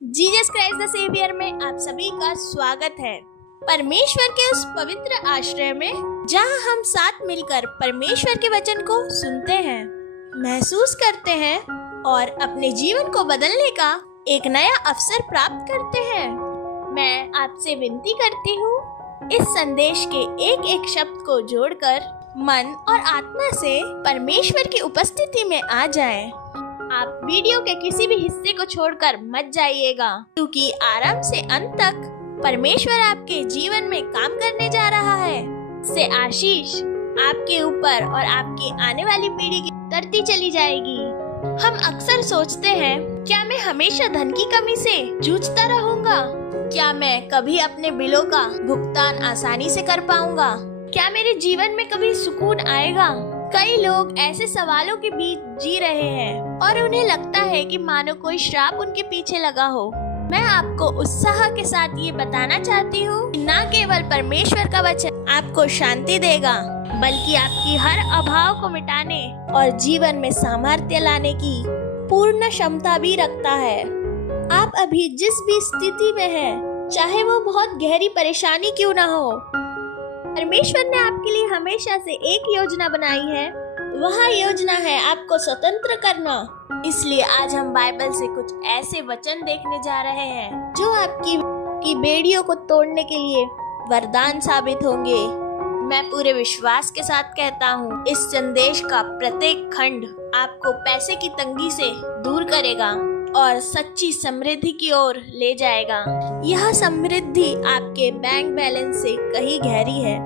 Jesus Christ the saviour में आप सभी का स्वागत है। परमेश्वर के उस पवित्र आश्रय में जहां हम साथ मिलकर परमेश्वर के वचन को सुनते हैं, महसूस करते हैं और अपने जीवन को बदलने का एक नया अवसर प्राप्त करते हैं। मैं आपसे विनती करती हूँ, इस संदेश के एक एक शब्द को जोड़कर मन और आत्मा से परमेश्वर की उपस्थिति में आ जाएं। आप वीडियो के किसी भी हिस्से को छोड़कर मत जाइएगा, क्योंकि आरंभ से अंत तक परमेश्वर आपके जीवन में काम करने जा रहा है। से आशीष आपके ऊपर और आपकी आने वाली पीढ़ी की उतरती चली जाएगी। हम अक्सर सोचते हैं, क्या मैं हमेशा धन की कमी से जूझता रहूंगा? क्या मैं कभी अपने बिलों का भुगतान आसानी से कर पाऊंगा? क्या मेरे जीवन में कभी सुकून आएगा? कई लोग ऐसे सवालों के बीच जी रहे हैं और उन्हें लगता है कि मानो कोई श्राप उनके पीछे लगा हो। मैं आपको उत्साह के साथ ये बताना चाहती हूँ कि न केवल परमेश्वर का वचन आपको शांति देगा, बल्कि आपकी हर अभाव को मिटाने और जीवन में सामर्थ्य लाने की पूर्ण क्षमता भी रखता है। आप अभी जिस भी स्थिति में हैं, चाहे वो बहुत गहरी परेशानी क्यों न हो, परमेश्वर ने आपके लिए हमेशा से एक योजना बनाई है। वह योजना है आपको स्वतंत्र करना। इसलिए आज हम बाइबल से कुछ ऐसे वचन देखने जा रहे हैं जो आपकी बेड़ियों को तोड़ने के लिए वरदान साबित होंगे। मैं पूरे विश्वास के साथ कहता हूँ, इस संदेश का प्रत्येक खंड आपको पैसे की तंगी से दूर करेगा और सच्ची समृद्धि की ओर ले जाएगा। यह समृद्धि आपके बैंक बैलेंस से कहीं गहरी है।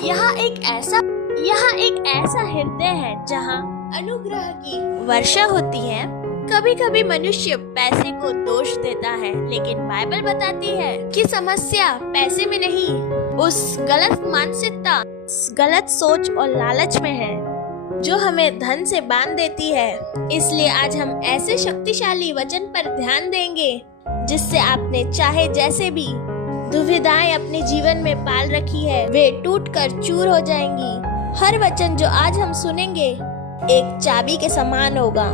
यह एक ऐसा हृदय है जहां अनुग्रह की वर्षा होती है। कभी कभी मनुष्य पैसे को दोष देता है, लेकिन बाइबल बताती है कि समस्या पैसे में नहीं, उस गलत मानसिकता, गलत सोच और लालच में है जो हमें धन से बांध देती है। इसलिए आज हम ऐसे शक्तिशाली वचन पर ध्यान देंगे जिससे आपने चाहे जैसे भी दुविधाएं अपने जीवन में पाल रखी है, वे टूटकर चूर हो जाएंगी। हर वचन जो आज हम सुनेंगे एक चाबी के समान होगा,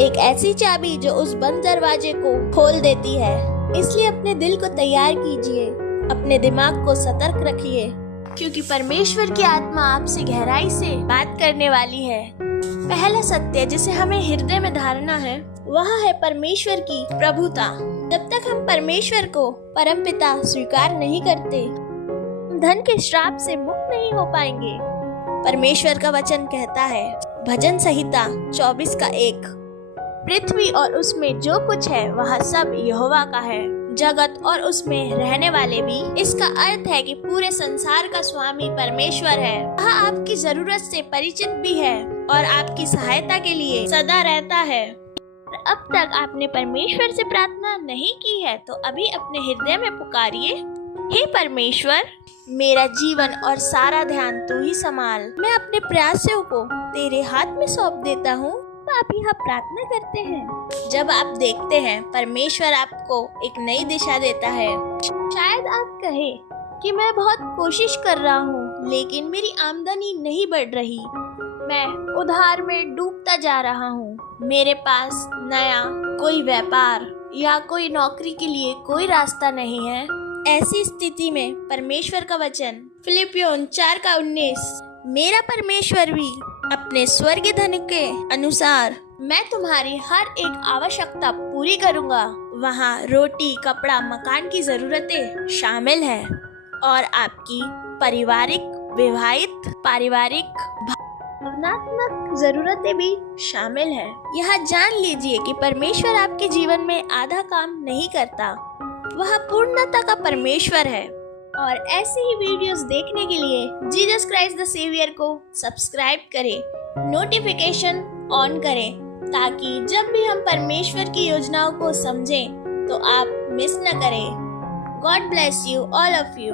एक ऐसी चाबी जो उस बंद दरवाजे को खोल देती है। इसलिए अपने दिल को तैयार कीजिए, अपने दिमाग को सतर्क रखिए, क्योंकि परमेश्वर की आत्मा आपसे गहराई से बात करने वाली है। पहला सत्य जिसे हमें हृदय में धारना है, वह है परमेश्वर की प्रभुता। जब तक हम परमेश्वर को परमपिता स्वीकार नहीं करते, हम धन के श्राप से मुक्त नहीं हो पाएंगे। परमेश्वर का वचन कहता है, भजन संहिता 24:1, पृथ्वी और उसमें जो कुछ है वह सब यहोवा का है, जगत और उसमें रहने वाले भी। इसका अर्थ है कि पूरे संसार का स्वामी परमेश्वर है। वह आपकी जरूरत से परिचित भी है और आपकी सहायता के लिए सदा रहता है। अब तक आपने परमेश्वर से प्रार्थना नहीं की है तो अभी अपने हृदय में पुकारिए, हे परमेश्वर, मेरा जीवन और सारा ध्यान तू ही संभाल। मैं अपने प्रयासों को तेरे हाथ में सौंप देता हूँ। आप यह प्रार्थना करते हैं, जब आप देखते हैं परमेश्वर आपको एक नई दिशा देता है। शायद आप कहें कि मैं बहुत कोशिश कर रहा हूँ, लेकिन मेरी आमदनी नहीं बढ़ रही। मैं उधार में डूबता जा रहा हूँ। मेरे पास नया कोई व्यापार या कोई नौकरी के लिए कोई रास्ता नहीं है। ऐसी स्थिति में परमेश्वर का वचन फिलिपियों 4:19, मेरा परमेश्वर भी अपने स्वर्गीय धन के अनुसार मैं तुम्हारी हर एक आवश्यकता पूरी करूंगा। वहाँ रोटी, कपड़ा, मकान की जरूरतें शामिल है और आपकी पारिवारिक भावनात्मक जरूरतें भी शामिल है। यह जान लीजिए कि परमेश्वर आपके जीवन में आधा काम नहीं करता, वह पूर्णता का परमेश्वर है। और ऐसे ही वीडियोस देखने के लिए जीसस क्राइस्ट द सेवियर को सब्सक्राइब करें, नोटिफिकेशन ऑन करें, ताकि जब भी हम परमेश्वर की योजनाओं को समझें तो आप मिस न करें। God bless you, all of you.